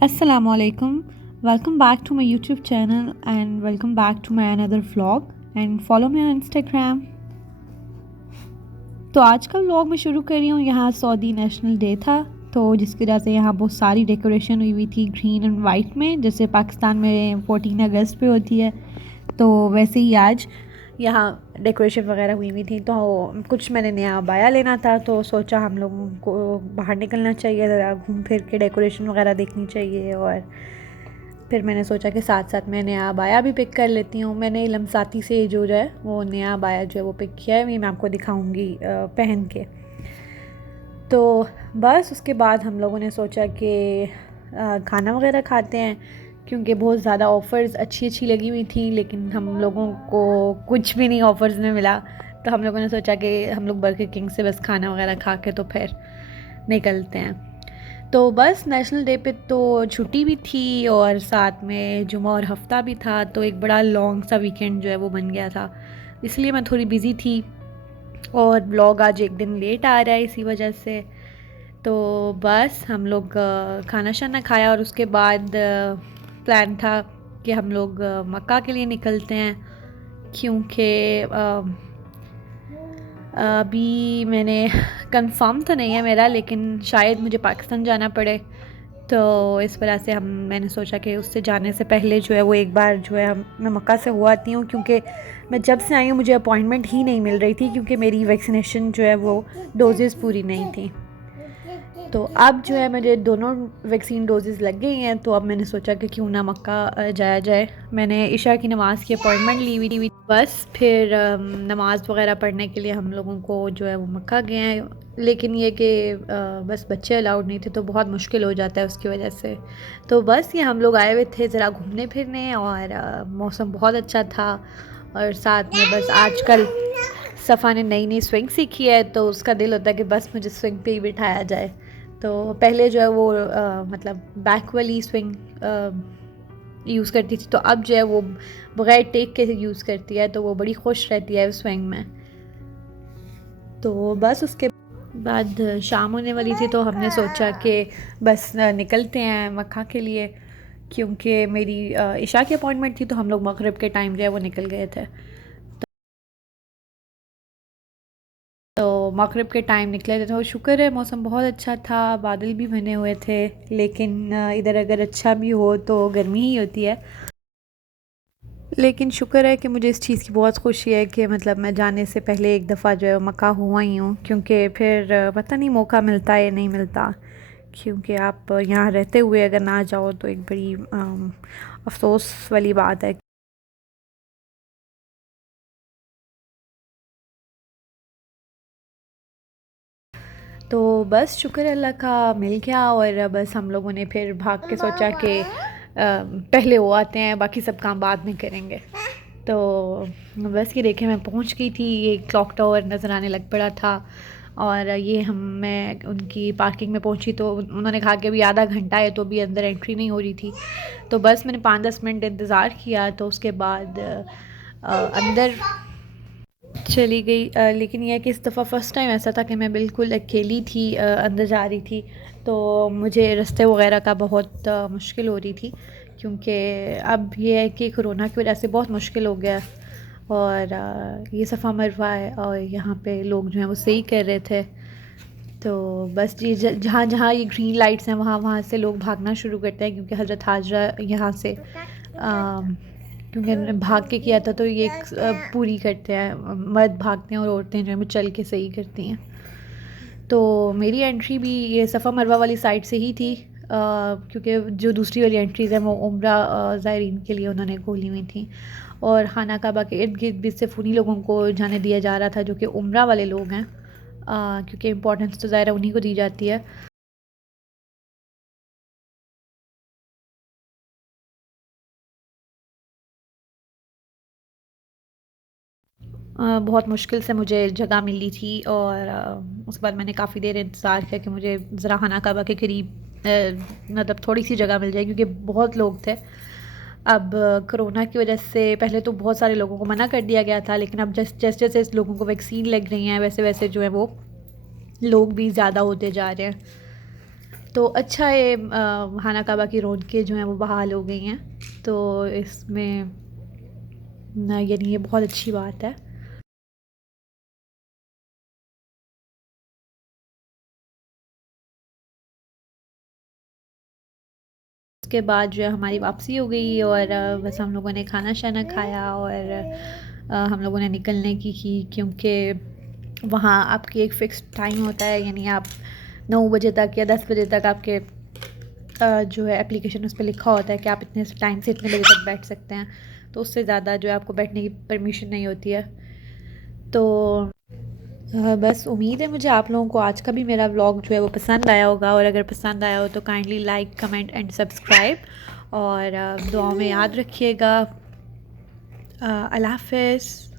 Assalamualaikum. Welcome back to my YouTube channel and welcome back to my another vlog and follow me on Instagram. तो आज का vlog मैं शुरू कर रही हूँ। यहाँ सऊदी नेशनल डे था तो जिसकी वजह से यहाँ बहुत सारी डेकोरेशन हुई थी ग्रीन एंड वाइट में, जैसे पाकिस्तान में 14 अगस्त पे होती है। तो वैसे ही आज यहाँ डेकोरेशन वगैरह हुई थी। तो कुछ मैंने नया अबाया लेना था तो सोचा हम लोगों को बाहर निकलना चाहिए, ज़रा घूम फिर के डेकोरेशन वगैरह देखनी चाहिए। और फिर मैंने सोचा कि साथ साथ मैं नया अबाया भी पिक कर लेती हूँ। मैंने लमसाती से जो है वो नया अबाया जो है वो पिक किया है, ये मैं आपको दिखाऊंगी पहन के। तो बस उसके बाद हम लोगों ने सोचा कि खाना वगैरह खाते हैं, क्योंकि बहुत ज़्यादा ऑफ़र्स अच्छी अच्छी लगी हुई थी लेकिन हम लोगों को कुछ भी नहीं ऑफ़र्स में मिला। तो हम लोगों ने सोचा कि हम लोग बर्गर किंग से बस खाना वगैरह खा के तो फिर निकलते हैं। तो बस नेशनल डे पे तो छुट्टी भी थी और साथ में जुमा और हफ्ता भी था, तो एक बड़ा लॉन्ग सा वीकेंड जो है वो बन गया था। इसलिए मैं थोड़ी बिज़ी थी और ब्लॉग आज एक दिन लेट आ रहा है इसी वजह से। तो बस हम लोग खाना शाना खाया और उसके बाद प्लान था कि हम लोग मक्का के लिए निकलते हैं, क्योंकि अभी मैंने कंफर्म तो नहीं है मेरा, लेकिन शायद मुझे पाकिस्तान जाना पड़े। तो इस वजह से मैंने सोचा कि उससे जाने से पहले जो है वो एक बार जो है मैं मक्का से हो आती हूँ, क्योंकि मैं जब से आई हूँ मुझे अपॉइंटमेंट ही नहीं मिल रही थी, क्योंकि मेरी वैक्सीनेशन जो है वो डोजेज़ पूरी नहीं थी। तो अब जो है मेरे दोनों वैक्सीन डोजेज़ लग गई हैं, तो अब मैंने सोचा कि क्यों ना मक्का जाया जाए। मैंने इशा की नमाज़ की अपॉइंटमेंट ली हुई थी। बस फिर नमाज़ वगैरह पढ़ने के लिए हम लोगों को जो है वो मक्का गए हैं, लेकिन ये कि बस बच्चे अलाउड नहीं थे तो बहुत मुश्किल हो जाता है उसकी वजह से। तो बस ये हम लोग आए हुए थे ज़रा घूमने फिरने और मौसम बहुत अच्छा था। और साथ में बस आजकल सफ़ा ने नई नई स्विंग सीखी है तो उसका दिल होता है कि बस मुझे स्विंग पे ही बिठाया जाए। तो पहले जो है वो मतलब बैक वाली स्विंग यूज़ करती थी, तो अब जो है वो बग़ैर टेक के यूज़ करती है, तो वो बड़ी खुश रहती है उस स्विंग में। तो बस उसके बाद शाम होने वाली थी तो हमने सोचा कि बस निकलते हैं मक्का के लिए, क्योंकि मेरी इशा की अपॉइंटमेंट थी तो हम लोग मगरिब के टाइम जो है वो निकल गए थे। तो मगरिब के टाइम निकले थे तो शुक्र है मौसम बहुत अच्छा था, बादल भी बने हुए थे। लेकिन इधर अगर अच्छा भी हो तो गर्मी ही होती है। लेकिन शुक्र है कि मुझे इस चीज़ की बहुत खुशी है कि मतलब मैं जाने से पहले एक दफ़ा जो है मक्का हुआ ही हूँ, क्योंकि फिर पता नहीं मौका मिलता है या नहीं मिलता। क्योंकि आप यहाँ रहते हुए अगर ना जाओ तो एक बड़ी अफसोस वाली बात है। तो बस शुक्र है अल्लाह का मिल गया। और बस हम लोगों ने फिर भाग के सोचा कि पहले वो आते हैं, बाकी सब काम बाद में करेंगे। तो बस ये देखें मैं पहुंच गई थी, ये क्लॉक टावर नज़र आने लग पड़ा था। और ये मैं उनकी पार्किंग में पहुंची तो उन्होंने कहा कि अभी आधा घंटा है, तो अभी अंदर एंट्री नहीं हो रही थी। तो बस मैंने 5-10 मिनट इंतज़ार किया तो उसके बाद अंदर चली गई। लेकिन यह कि इस दफ़ा फ़र्स्ट टाइम ऐसा था कि मैं बिल्कुल अकेली थी, अंदर जा रही थी। तो मुझे रास्ते वगैरह का बहुत मुश्किल हो रही थी, क्योंकि अब ये है कि कोरोना की वजह से बहुत मुश्किल हो गया। और ये सफ़ा मरवा है और यहाँ पे लोग जो हैं वो सही कर रहे थे। तो बस ये जहाँ जहाँ ये ग्रीन लाइट्स हैं वहाँ वहाँ से लोग भागना शुरू करते हैं, क्योंकि हज़रत हाजरा यहाँ से क्योंकि उन्होंने भाग के किया था तो ये पूरी करते हैं, मर्द भागते हैं और औरतें जो है वो चल के सही करती हैं। तो मेरी एंट्री भी ये सफ़ा मरवा वाली साइड से ही थी, क्योंकि जो दूसरी वाली एंट्रीज़ हैं वो उम्रा ज़ायरीन के लिए उन्होंने खोली हुई थी। और खाना काबा के इर्द गिर्द भी सिर्फ उन्हीं लोगों को जाने दिया जा रहा था जो कि उम्रा वाले लोग हैं, क्योंकि इम्पोर्टेंस तो ज़ाहिर उन्हीं को दी जाती है। बहुत मुश्किल से मुझे जगह मिली थी और उसके बाद मैंने काफ़ी देर इंतज़ार किया कि मुझे ज़रा खाना काबा के करीब मतलब थोड़ी सी जगह मिल जाए, क्योंकि बहुत लोग थे। अब कोरोना की वजह से पहले तो बहुत सारे लोगों को मना कर दिया गया था, लेकिन अब जैसे जैसे लोगों को वैक्सीन लग रही हैं वैसे वैसे जो है वो लोग भी ज़्यादा होते जा रहे हैं। तो अच्छा है, खाना काबा की रौनकें जो हैं वो बहाल हो गई हैं, तो इसमें यानी ये बहुत अच्छी बात है। उसके बाद जो है हमारी वापसी हो गई और बस हम लोगों ने खाना शाना खाया और हम लोगों ने निकलने की क्योंकि वहाँ आपकी एक फ़िक्स टाइम होता है, यानी आप 9 बजे तक या 10 बजे तक आपके जो है एप्लीकेशन उस पे लिखा होता है कि आप इतने टाइम से इतने बजे तक बैठ सकते हैं, तो उससे ज़्यादा जो है आपको बैठने की परमिशन नहीं होती है। तो बस उम्मीद है मुझे आप लोगों को आज का भी मेरा व्लॉग जो है वो पसंद आया होगा, और अगर पसंद आया हो तो kindly like comment and subscribe, और दुआ में याद रखिएगा। अल्लाह हाफ़िज़।